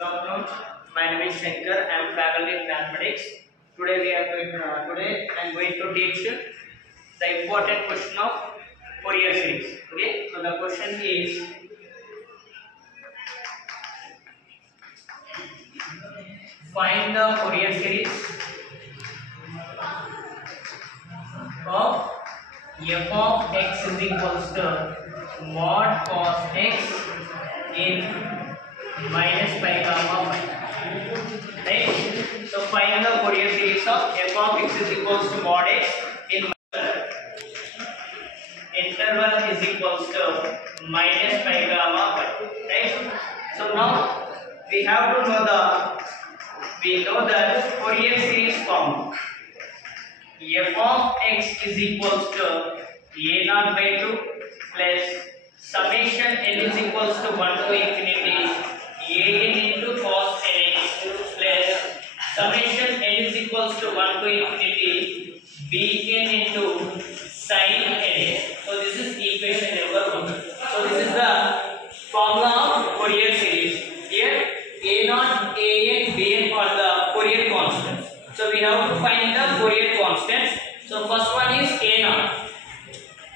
Good afternoon. My name is Shankar. I am faculty in mathematics. Today I am going to teach the important question of Fourier series. Okay. So the question is, find the Fourier series of f of x is equals to mod cos x in minus pi gamma pi. Right? So find the Fourier series of f of x is equals to mod x in interval is equals to minus pi gamma pi. Right? So now we have to know the Fourier series form. F of x is equals to a0 by 2 plus summation n is equals to 1 to infinity an into cos nx plus summation n is equals to 1 to infinity bn into sin nx. So this is equation number 1. So this is the formula of Fourier series. Here a0, an, bn are the Fourier constants. So we have to find the Fourier constants. So first one is a0.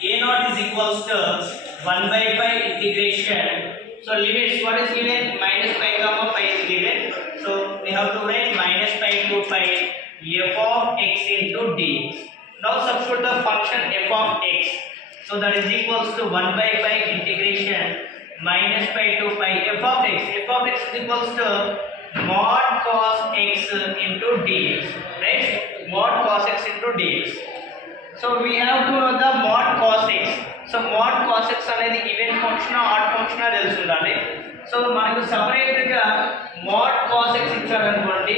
A0 is equals to 1 by pi integration. So limits, what is given? Minus pi gamma pi is given. So we have to write minus pi to pi f of x into dx. Now substitute the function f of x. So that is equals to 1 by pi integration minus pi to pi f of x. F of x is equals to mod cos x into dx. Right? Mod cos x into dx. So we have to know the mod cos x. So mod cos x అనేది even function odd function తెలుసుండాలి. So మనకు separate గా mod cos x ఇచ్చారనుకోండి,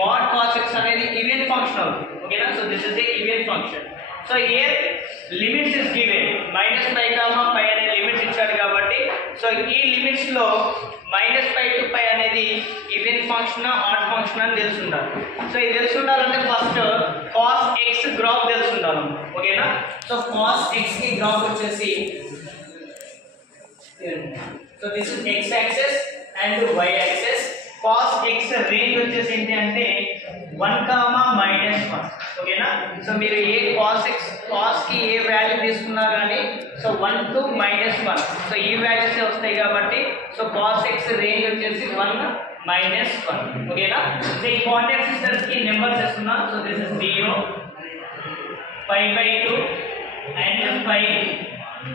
mod cos x అనేది even function అవుతుంది. ఓకేనా? So this is a even function. So here limits is given minus pi comma pi అనే limits ఇచ్చారు కాబట్టి, సో ఈ లిమిట్స్ లో మైనస్ పై టు పై అనేది ఈవెన్ ఫంక్షన్ ఆడ్ ఫంక్షన్ అని తెలుసుండాలి. సో ఇది తెలుసుండాలంటే ఫస్ట్ cos x గ్రాఫ్ తెలుసుండాలి. ఓకేనా? సో cos x కి గ్రాఫ్ వచ్చేసి, so this is x axis and y axis. cos x range వచ్చేసి ఏంటి అంటే 1 కామా -1. ఓకేనా? సో మీరు ఏ cos కి ఏ వాల్యూ తీసుకున్నా కానీ సో 1 to -1, సో ఈ వాల్యూస్ వస్తాయి కాబట్టి సో cos x రేంజ్ వచ్చేసి 1 -1. ఓకేనా? సో ఈ కాంటాక్ట్ సిస్టమ్స్ కి నెంబర్స్ ఇస్తున్నా. So this is 0, pi by 2 and pi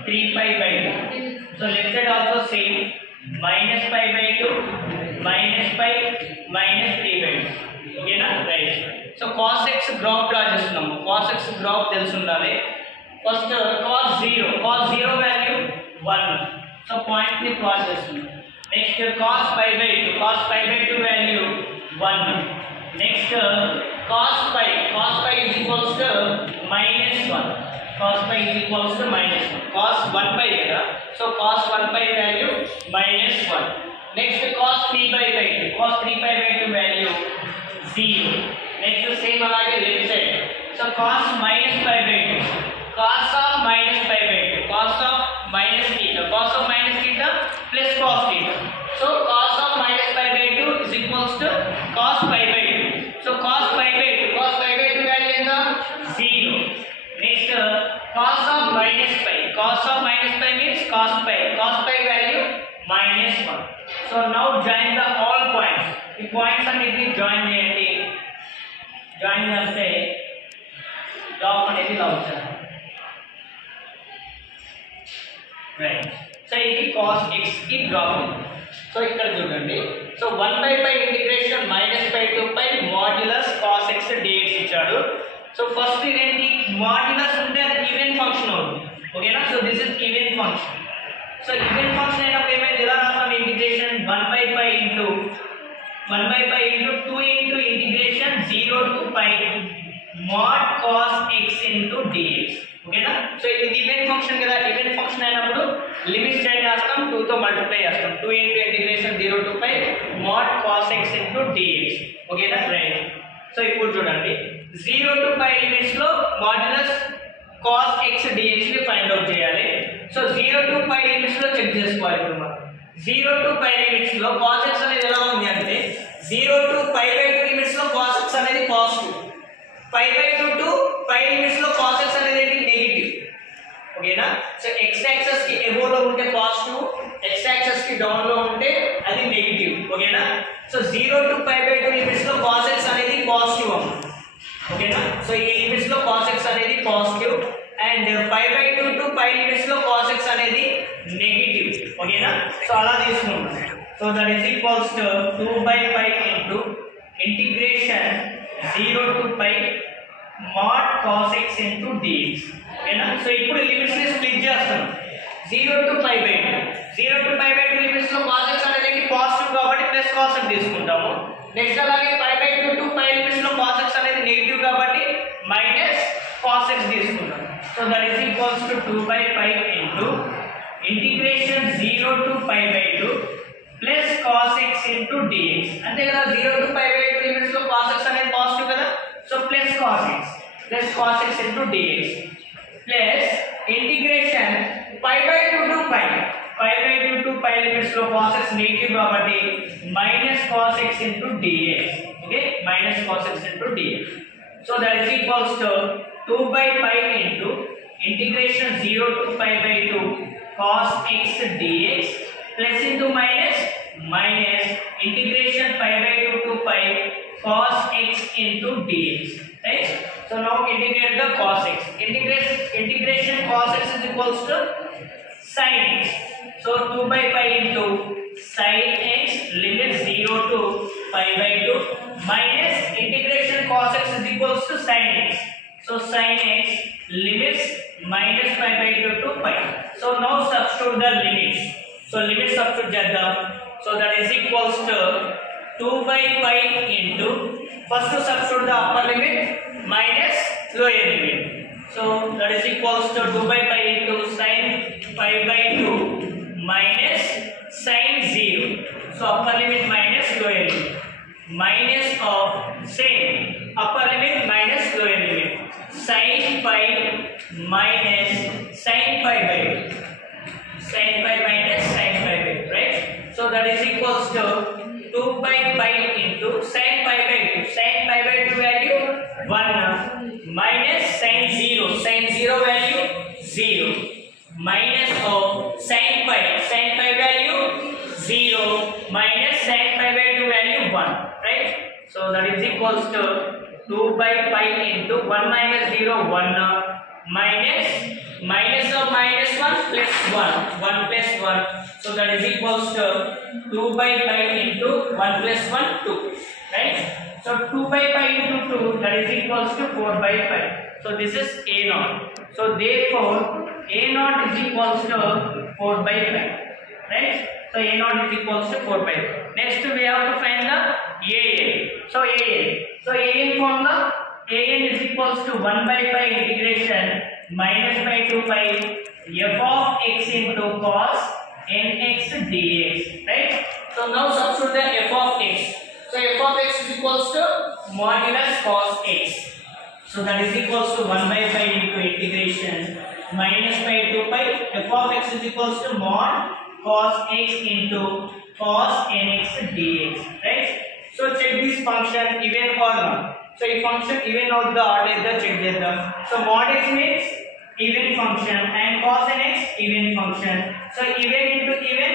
3pi by 2. So left side also same, minus pi by 2, minus pi, minus 3 by 2. ఓకేనా? Right. So cos x graph draw చేస్తున్నాము. cos x graph తెలుసుండాలి. First cos 0 value 1. So point ని cross చేస్తున్నాం. Next cos pi by 2 value 1. Next cos pi is equals to -1. cos pi is equals to -1. cos 1 pi కదా, so cos 1 pi value -1. Next cos 3 pi by 2 value 0. Next same అలాగే left side. So cos -pi by 2, cos of -pi by 2, cos of minus theta plus cos theta. So cos of -pi by 2 is equals to cos pi by 2. So cos pi by 2 value is 0. Next cos of -pi means cos pi value -1. So now join the all points. The points అన్నిటిని join చేయండి. Join చేస్తే graph అనేది ఇలా వస్తుంది. Right. So ఇది cos x కి graph. So ఇక్కడ చూడండి. So 1 by pi integration minus pi to pi modulus cos x dx ఇచ్చాడు. సో ఫస్ట్ ఇదేంటి, మాడ్యులస్ ఉంటే అది ఈవెన్ ఫంక్షన్ అవుతుంది. ఓకేనా? So this is even function. So even function అయినప్పుడు ఏమైంది, ఎలా రాస్తాం integration 1 by pi into 2 into integration 0 to pi mod cos x into dx. ఓకేనా? సో ఇది ఈవెన్ ఫంక్షన్ కదా, ఈవెన్ ఫంక్షన్ అయినప్పుడు లిమిట్స్ చేంజ్ చేస్తాం, 2 తో మల్టిప్లై చేస్తాం. 2 into integration 0 to pi mod cos x into dx. ఓకేనా? రైట్. సో ఇప్పుడు చూడండి, 0 to pi లిమిట్స్ లో మాడ్యులస్ cos x dx ని ఫైండ్ అవుట్ చేయాలి. సో 0 to pi లిమిట్స్ లో చెక్ చేసుకోవాలి. ఇప్పుడు మనం 0 to pi లిమిట్స్ లో cos x అనేది ఎలా ఉంది అంటే 0 to pi by 2 లిమిట్స్ లో cos x అనేది positive, pi by 2 to pi limits లో cos x అనేది ఏంటి నెగటివ్. ఓకేనా? సో x యాక్సిస్ కి అబోవ్ లో ఉంటే పాజిటివ్, x యాక్సిస్ కి డౌన్ లో ఉంటే అది నెగటివ్. ఓకేనా? So 0 to pi by 2 limits లో cos x అనేది పాజిటివ్ అన్నమాట. ఓకేనా? సో ఈ లిమిట్స్ లో cos x అనేది positive and pi by 2 to pi limits లో cos x అనేది నెగటివ్. ఓకేనా? సో అలా తీసుకుంటాం. So that is equals to 2 by pi into integration 0 to pi mod cos x into dx. ఓకేనా? So ఇప్పుడు limits ని split చేస్తాం. 0 to pi by 2, 0 to pi by 2 limits లో cos x అనేది పాజిటివ్ కాబట్టి ప్లస్ cos x తీసుకుంటాము. Next అలాగే pi by 2 to pi limits లో cos x అనేది నెగటివ్ కాబట్టి మైనస్ cos x తీసుకుంటాం. So that is equals to 2 by pi into integration 0 to pi by 2 plus cos x into dx. అంతే కదా, 0 to pi by 2 limits లో cos x అనేది positive కదా, so plus cos x into dx plus integration pi by 2 to pi to pi limits లో cos x negative కాబట్టి minus cos x into dx. Okay, minus cos x into dx. So that is equals to 2 by pi into integration 0 to pi by 2 cos x dx plus into minus integration pi by 2 to pi cos x into dx. Right? So now integrate the cos x. Integration cos x is equals to sin x. So 2 by pi into sin x limit 0 to pi by 2 minus integration cos x is equals to sin x. So sin x limits minus pi by 2 to pi. So now substitute the limits. So limit substitute చేద్దాం. So that is equals to 2 by pi into, first to substitute the upper limit minus lower limit. So that is equals to 2 by pi into sin pi by 2 minus sin 0. So upper limit minus lower limit minus of same upper limit minus lower limit sin pi minus sin pi by 2. Sin pi minus sin pi by 2, right? So that is equals to 2 by pi into sin pi by 2. Sin pi by 2 value 1 minus sin 0 value 0 minus of sin pi value 0 minus sin pi by 2 value 1, right? So that is equals to 2 by pi into 1 minus 0 1 minus of minus 1 plus 1 plus 1. So that is equals to 2 by pi into 1 plus 1 2, right? So 2 by pi into 2, that is equals to 4 by pi. So this is a0. So therefore a0 is equals to 4 by pi, right? So a0 is equals to 4 by pi. Next we have to find the an. So an formula, an is equals to 1 by pi integration minus pi to pi f of x into cos nx dx, right? So now substitute the f of x. So f of x is equals to modulus cos x. So that is equals to 1 by pi into integration minus pi to pi f of x is equals to mod cos x into cos nx dx, right? So check this function even or not. So if function even or the odd is the check them. So mod x means even function and cos nx even function. So even into even,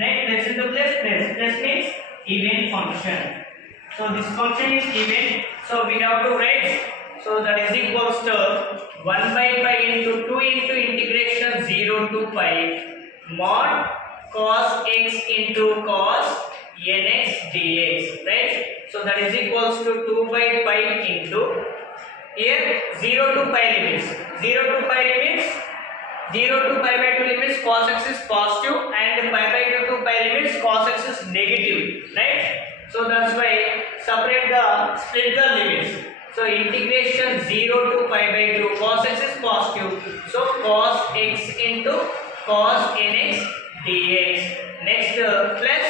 right? Plus into plus means even function. So this function is even. So we have to write. So that is equals to 1 by pi into 2 into integration 0 to pi mod cos x into cos nx dx, right? So that is equals to 2 by pi into here 0 to pi limits 0 to pi by 2 limits cos x is positive and pi by 2 to pi limits cos x is negative, right? So that's why split the limits. So integration 0 to pi by 2 cos x is positive, so cos x into cos nx dx. Next plus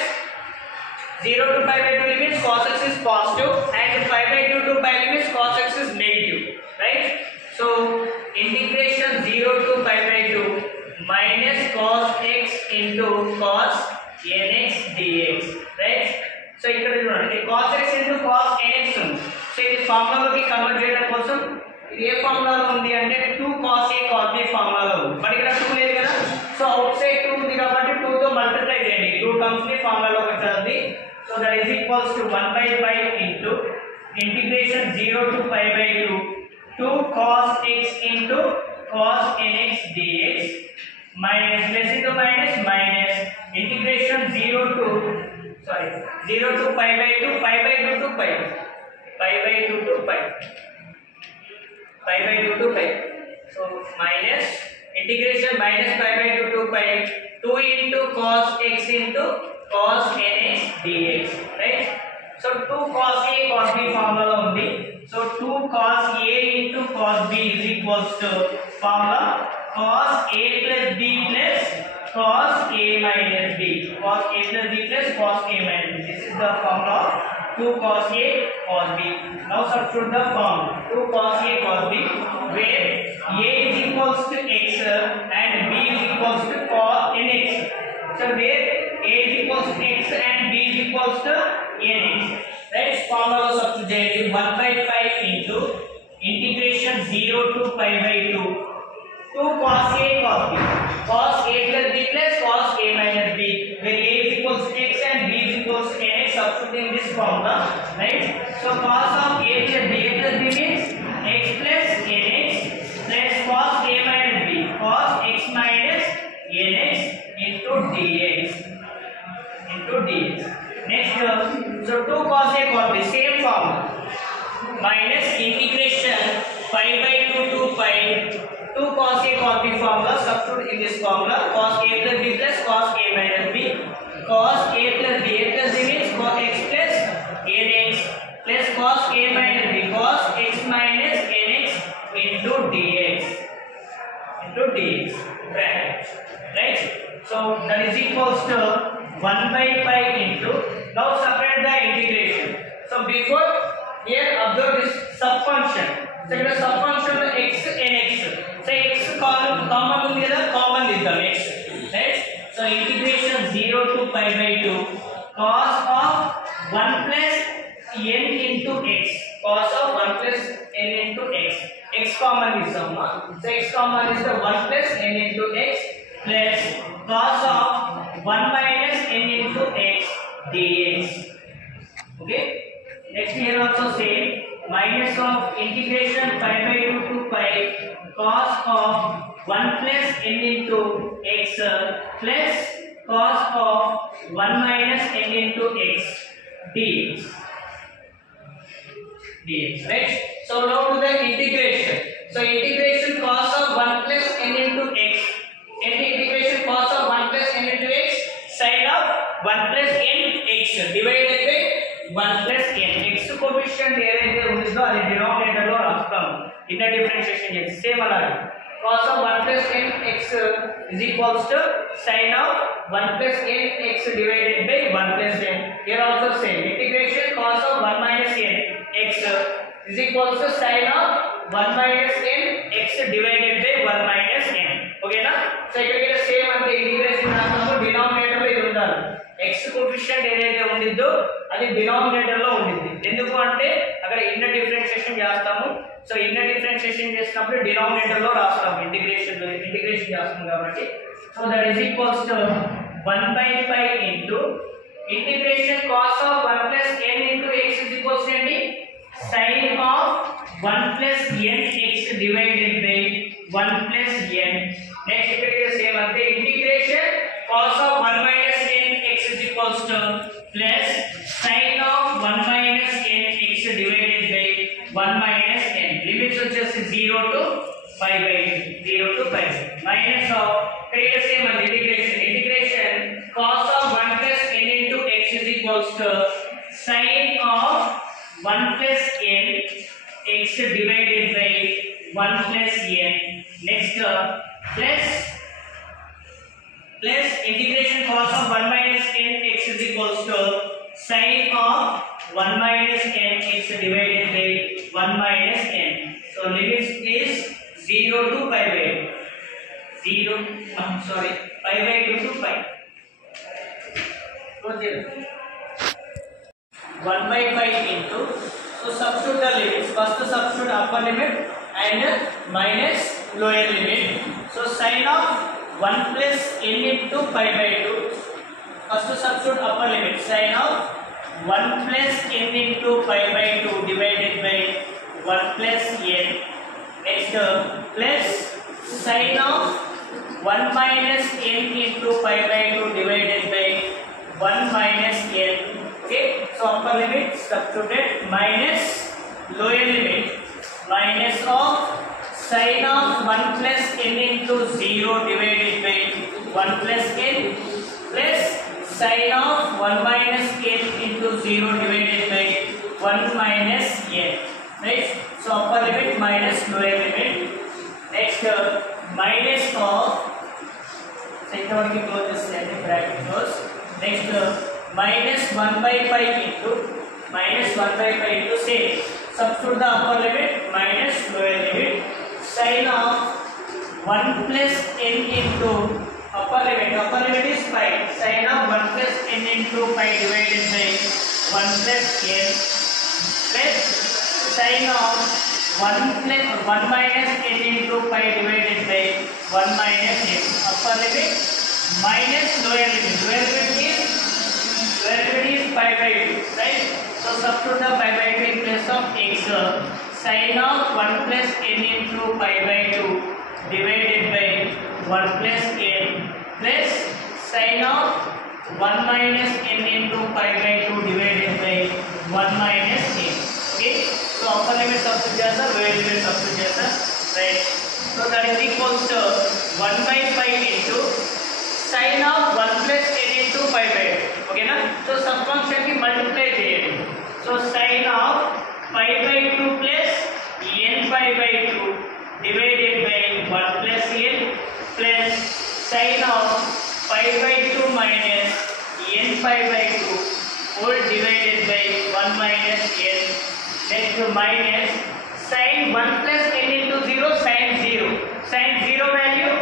0 to pi by 2 limits cos x is positive and pi by 2 to pi limits cos x is negative, right? So integration 0 to pi by 2 minus cos x into cos nx dx, right? So so ఇక్కడ చూడండి cos x into cos nx ఉంది. So ఇది ఫార్ములాలోకి convert చేయడం కోసం ఇది ఏ ఫార్ములాలో ఉంది అంటే 2 cos a cos b ఫార్ములాలో ఉంది. మరి ఇక్కడ 2 లేదు కదా, సో అవుట్ సైడ్ 2 ఉంది కాబట్టి 2 తో మల్టిప్లై చేయండి. 2 టర్మ్స్ ని ఫార్ములాలోకి వచ్చేది. So that is equals to 1/5 into integration 0 to pi by 2 2 cos x into cos nx dx minus plus into minus minus integration 0 to pi by 2 pi by 2 to pi by 2 to pi by 2 to pi. So minus integration minus pi by 2 to pi 2 into cos x into cos nx dx, right? So 2 cos a cos b formula ఉంది. So 2 cos a into cos b is equals to formula cos a plus b plus cos a minus b. Cos a plus b plus cos a minus b. This is the formula of 2 cos a cos b. Now substitute the formula 2 cos a cos b where a is equals to x and b is equals to cos nx. So where a is equals to x and b is equals to nx. Right? Formula substitute 1/5 into integration 0 to pi by 2 2 cos a cos b cos a plus b plus cos a minus b where a is equals to x and b is equals to nx. Substituting this formula, right? So cos of a plus b means x plus nx plus cos a minus b cos x minus nx into dx. Next, so 2 cos a cos b same formula minus integration pi by 2 to pi 2 cos a cos b formula. Substitute in this formula cos a plus b plus cos a minus b cos a plus b means cos x plus nx plus cos a minus b cos x minus nx into dx bracket, right? So that is equals to 1/5 into, now separate the integration. So before here observe this sub function. So here sub function x nx. So x common ఉంది కదా, common ఇద్దాం x, right? So integration 0 to pi by 2 cos of 1 plus n into x cos of 1 plus n into x. X common ఇద్దాం. So x common is the 1 plus n into x plus cos of 1 minus n into x dx. Okay, next here also same minus of integration pi by 2 to pi cos of 1 plus n into x plus cos of 1 minus n into x dx, right? So now to the integration. So integration cos of 1 plus n into x and integration cos of 1 plus n into x sin of 1 plus n x divided by 1 plus n. X coefficient ఏదైతే ఉందో అది denominator లో రాస్తాం. Inner differentiation చేసి same అలాగే cos of 1 plus n x is equals to sin of 1 plus n x divided by 1 plus n. Here also same integration cos of 1 minus n x is equals to sin of 1 minus n x divided by 1 minus n. ఓకేనా? So ఇక్కడ same అంటే integration రాసినప్పుడు denominator లో ఇది ఉండాలి. x coefficient ఏదైతే ఉండిద్దో అది డినామినేటర్ లో ఉండిద్ది. ఎందుకు అంటే అక్కడ ఇన్నర్ డిఫరెన్షియేషన్ చేస్తాము. సో ఇన్నర్ డిఫరెన్షియేషన్ చేసినప్పుడు డినామినేటర్ లో రాస్తాము ఇంటిగ్రేషన్ చేస్తాం కాబట్టి. So that is equals to 1/5 into integration cos of 1 plus n into x is equals to sin of 1 plus n x divided by 1 plus n. Next ఇక్కడ same అంటే integration cos of 1 minus n x is equals to plus sin of 1 minus n x divided by 1 minus n. Limits వచ్చేసి 0 to pi by 2 minus of ఇక్కడ same అంటే integration cos of 1 plus n into x is equals to sin of 1 plus n x divided by 1 plus n. Next plus integration cos of 1 minus n x is equals to sin of 1 minus n x divided by 1 minus n. So limits is 0 to pi by 2 to pi. 1 by pi into, so substitute the limits. First substitute upper limit and minus lower limit. So sin of 1 plus n into pi by 2. First substitute upper limit, sin of 1 plus n into pi by 2 divided by 1 plus n. Next plus sin of 1 minus n into pi by 2 divided by 1 minus n. Okay, so upper limit substituted minus lower limit, minus of sin of 1 plus n into 0 divided by 1 plus n plus sin of 1 minus n into 0 divided by 1 minus n. Right, so upper limit minus lower limit. Next minus of, second one ki close this bracket close. Next minus 1 by pi into, minus 1 by pi into, same, substitute the upper limit minus lower limit, sin of 1 plus n into upper limit is pi, sin of 1 plus n into pi divided by 1 plus n plus sin of 1 minus n into pi divided by 1 minus n. Upper limit minus lower limit. Lower limit is pi by 2, right? So substitute the pi by 2 in place of x. Sin of 1 plus n into pi by 2 divided by 1 plus n plus sin of 1 minus n into pi by 2 divided by 1 minus n. Okay, so upper limit substitute jasa, lower limit substitute jasa, right? So that is equals to 1 by pi into sin of 1 plus n into pi by 2. Okay na? So sub function ki multiply cheyandi. So sin of pi by 2 plus n pi by 2 divided by 1 plus n plus sin of pi by 2 minus n pi by 2 whole divided by 1 minus n. Next minus sin 1 plus n into 0, sin 0. Sin 0 value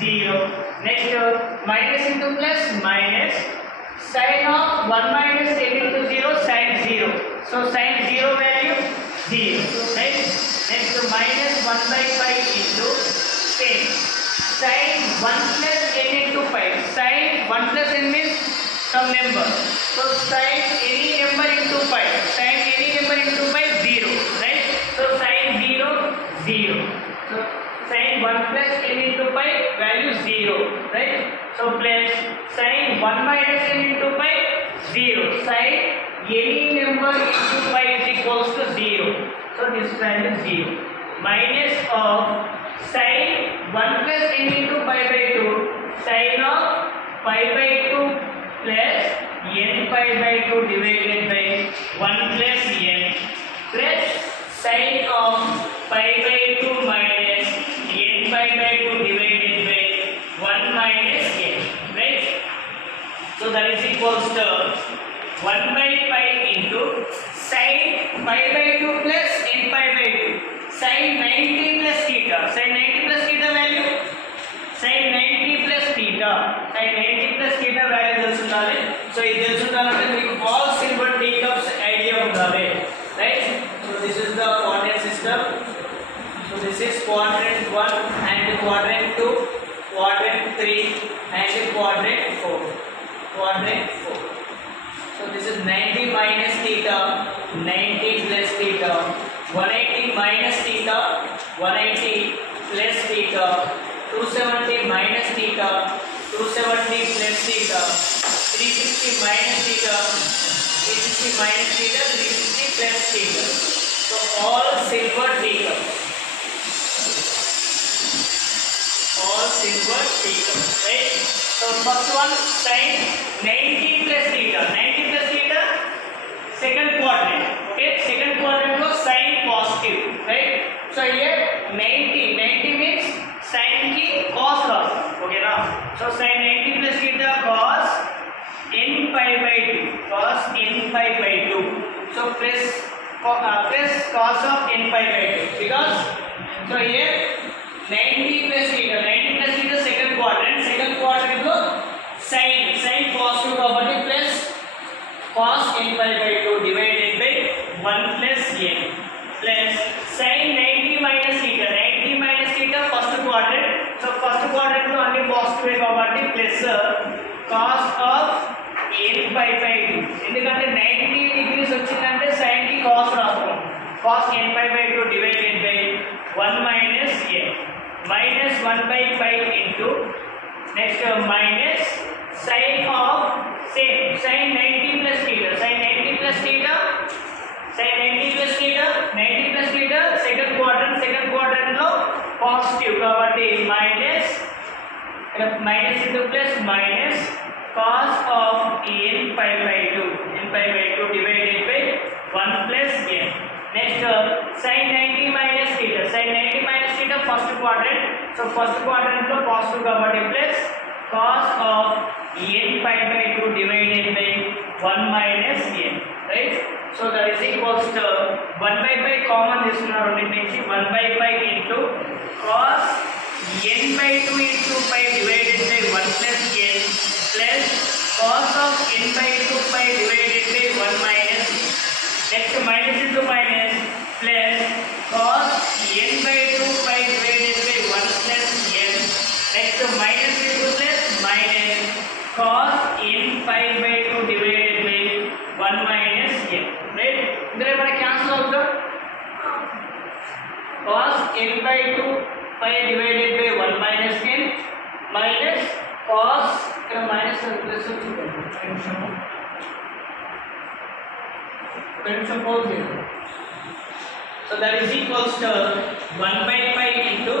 0. Next minus into plus minus sin of 1 minus n into 0, sin 0. So sin 0 value 0. Right? Next minus 1 by pi into same, sin 1 plus n into pi. Sin 1 plus n means some number. So sin any number into pi. Sin any number into pi 0. Right? So sin 0 0. So sin 1 plus n into pi value 0. Right? So plus sin 1 minus n into pi 0. Sin any number into pi is equals to 0. So this value is 0. Minus of sin 1 plus n into pi by 2, sin of pi by 2 plus n pi by 2 divided by 1 plus n plus sin of pi by 2 minus n pi by 2 divided by 1 minus n. Right? So that is equals to 1 by pi into sin pi by 2 plus n pi by 2. Sin 90 plus theta. Sin 90 plus theta value. Sin 90 plus theta. Sin 90 plus theta value తెలుసుండాలి. So ఇది తెలుసుండాలంటే మీకు all silver teacups idea ఉండాలి. Right? So this is the coordinate system. So this is quadrant 1 and quadrant 2, quadrant 3 and quadrant 4. Quadrant 4. So this is 90 minus theta, 90 plus theta, 180 minus theta, 180 plus theta, 270 minus theta, 270 plus theta, 360 minus theta, 360 minus theta, 360 plus theta. So all silver theta. All silver theta. Right? So first one sin 90 plus theta. 90 plus theta, second quadrant. Okay, second quadrant was sin positive. Right? So here 90 means sin ki cos loss. Okay now. So sin 90 plus theta cos n pi by 2. Cos n pi by 2. So plus cos of n pi by 2. Because so here 90 plus theta. 90 plus theta second quadrant. Second quadrant को sin positive property plus cos n pi by 2 divided by 1 plus n plus sin 90 minus theta. 90 minus theta first quadrant. So first quadrant లో అన్ని positive కాబట్టి plus cos of n pi by 2. ఎందుకంటే 90 degrees వచ్చిందంటే sin కి cos రాస్తాం. cos n pi by 2 divided by 1 minus n minus 1 by pi into next minus sin of same sin 90 plus theta. sin 90 plus theta sin 90 plus theta 90 plus theta second quadrant లో positive కాబట్టి minus into plus minus cos of n pi by 2 divided by 1 plus n. Next sin 90 minus theta. sin 90 minus theta first quadrant. So first quadrant లో positive కాబట్టి plus cos of n pi by 2 divided by 1 minus n, right? So that is equals to 1 by pi common తీసుకున్నారు రెండింటి నుంచి 1 by pi into cos n by 2 into pi divided by 1 plus n plus cos of n by 2 pi divided by 1 minus n. Next minus into minus plus cos n by 2 pi divided by 1 plus n. Next minus into plus minus cos n pi by 2 divided by 1 minus n, right? इधर हमारा cancel होगा cos n by 2 pi divided by 1 minus n minus cos minus plus so that is equals to 1 by pi into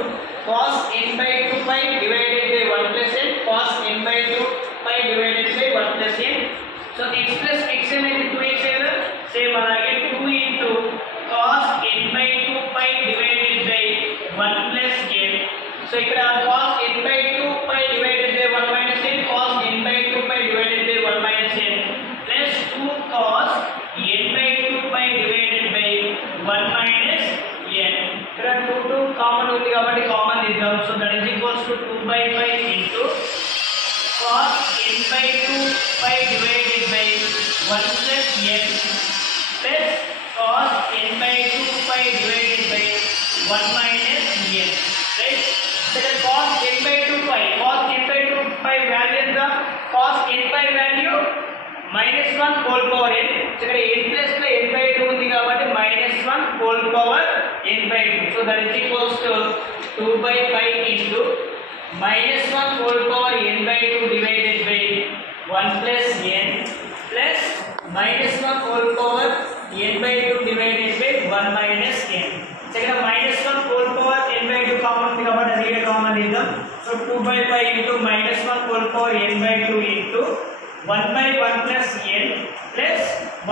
cos n by 2 pi divided by 1 plus n cos n by 2 pi divided by 1 plus n. So x plus xm into 2x same alage 2 into cos n by 2 pi divided by 1 plus n. So ikkada cos n by 2 pi divided by 1 minus n cos n by 2 pi divided by 1 minus n plus 2 cos n by 2 pi divided by 1 minus n. Ikkada 2 common undi kabatti common iddam. So that is equals to 2 by pi into cos n by 2 pi divided by 1 plus n plus cos n by 2 pi divided by 1 minus n, right? So the cos n by 2 pi value ఎంత cos n pi value minus 1 whole power n. ఇక్కడ n plus లో n by 2 ఉంది కాబట్టి minus 1 whole power n by 2. So that is equals to 2 by pi into minus 1 whole power n by 2 divided by 1 plus n plus minus 1 whole power n by 2 divided by 1 minus n. Second minus 1 whole power n by 2 common ఉంది కాబట్టి అది ఇక్కడ common ఇద్దాం. So 2 by pi into minus 1 whole power n by 2 into 1 by 1 plus n plus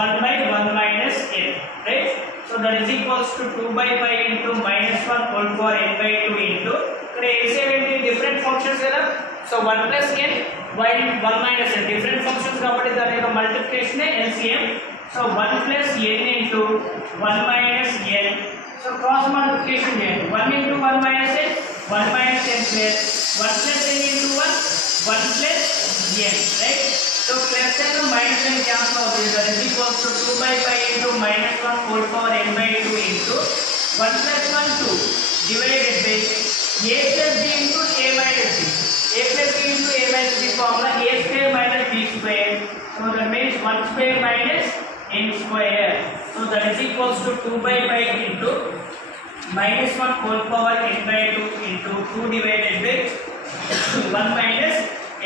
1 by 1 minus n, right? So that is equals to 2 by pi into minus 1 whole power n by 2 into ఇక్కడ LCM ఏంటి different functions కదా. So 1 plus n while 1 minus n different functions కాబట్టి దాని యొక్క multiplication LCM. So 1 plus n into 1 minus n. So cross multiplication చేయండి 1 into 1 minus n 1 minus n plus 1 plus n into 1 1 plus n, right? So plus n minus n cancel అవుతుంది. That is equals to 2 by pi into minus 1 whole power n by 2 into 1 plus 1 2 divided by a plus b into a minus b. A plus b into a minus b formula a square minus b square. So that means 1 square minus n square. So that is equals to 2 by pi into minus 1 whole power n by 2 into 2 divided by 1 minus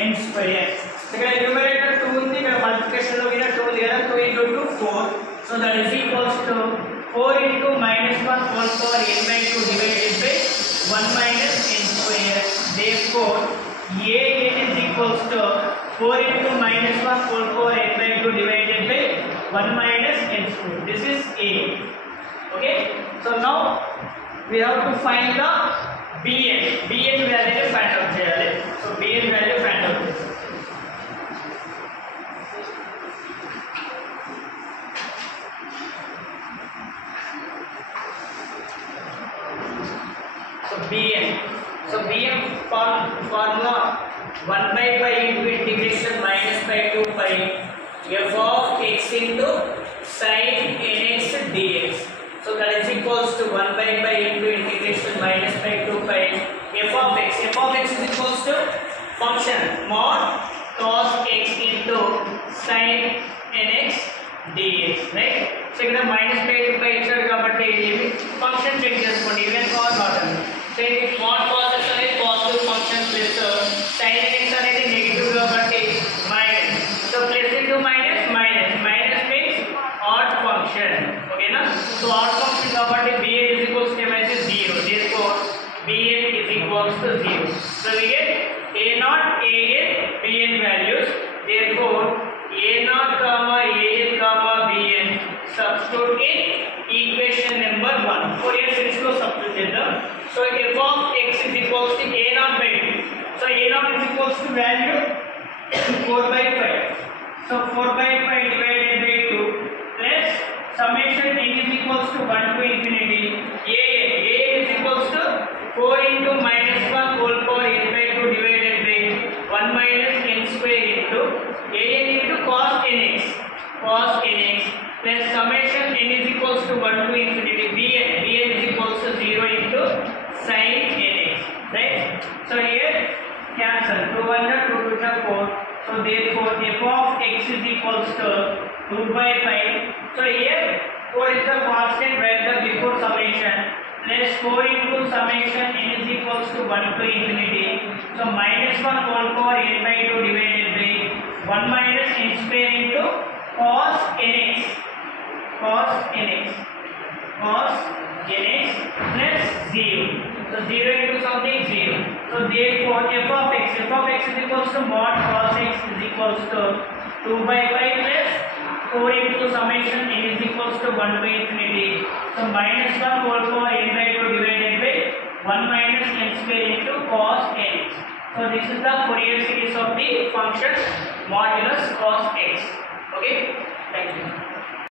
n square. ఇక్కడ numerator 2 ఉంది, ఇక్కడ multiplication లో కూడా 2 ఉంది కదా. 2 into 2 4. So that is equals to 4 into minus 1 whole power n by 2 divided by 1 minus n square. Therefore a is equals to 4 into minus 1 whole power n by 2 divided by 1 minus n square. This is a. Okay. So now we have to find the bn. Bn value find out cheyali. So bn value find out. So bn formula 1 by pi into integration minus pi to pi f of x into sin nx dx. So that is equals to 1 by pi into integration minus pi to pi f of x. F of x is equals to function mod cos x into sin nx dx, right? So ఇక్కడ minus pi to pi ఇచ్చాడు కాబట్టి ఇది function check చేసుకోండి even call కాదు. So ఇది mod cos x అనేది positive function plus sin nx అనేది negative కాబట్టి minus. So plus into minus minus minus means add function, ఓకేనా? సో ఆడ్ ఫంక్షన్ కాబట్టి bn is equals to ఏమైతే 0. therefore bn is equals to 0. so we get a0 an bn values. therefore a0 comma an comma bn substitute in equation number 1. Fourier series లో substitute చేద్దాం. so f of x is equals to a0 by 2. so a0 is equals to value 4 by 5. so 4 by 5 divided by 2 plus summation n is equals to 1 to infinity a is equals to 4 into minus 1 whole power n by 2 divided by 1 minus n square into an into cos nx plus summation n is equals to 1 to infinity bn is equals to 0 into sin nx, right? so here cancel 2 1 2 2 4. so therefore f of x is equals to 2 by 5. so here 4 is the constant where the before summation plus 4 into summation n is equals to 1 to infinity. so minus 1 whole power n by 2 divided by 1 minus n square into cos nx plus 0. so 0 into something 0. so therefore f of x is equals to mod cos x is equals to 2 by 5 plus 4 into summation n is equals to 1 by infinity. so minus 1 whole power n by 2 divided by 1 minus n square into cos nx. so this is the Fourier series of the function modulus cos x. okay, thank you.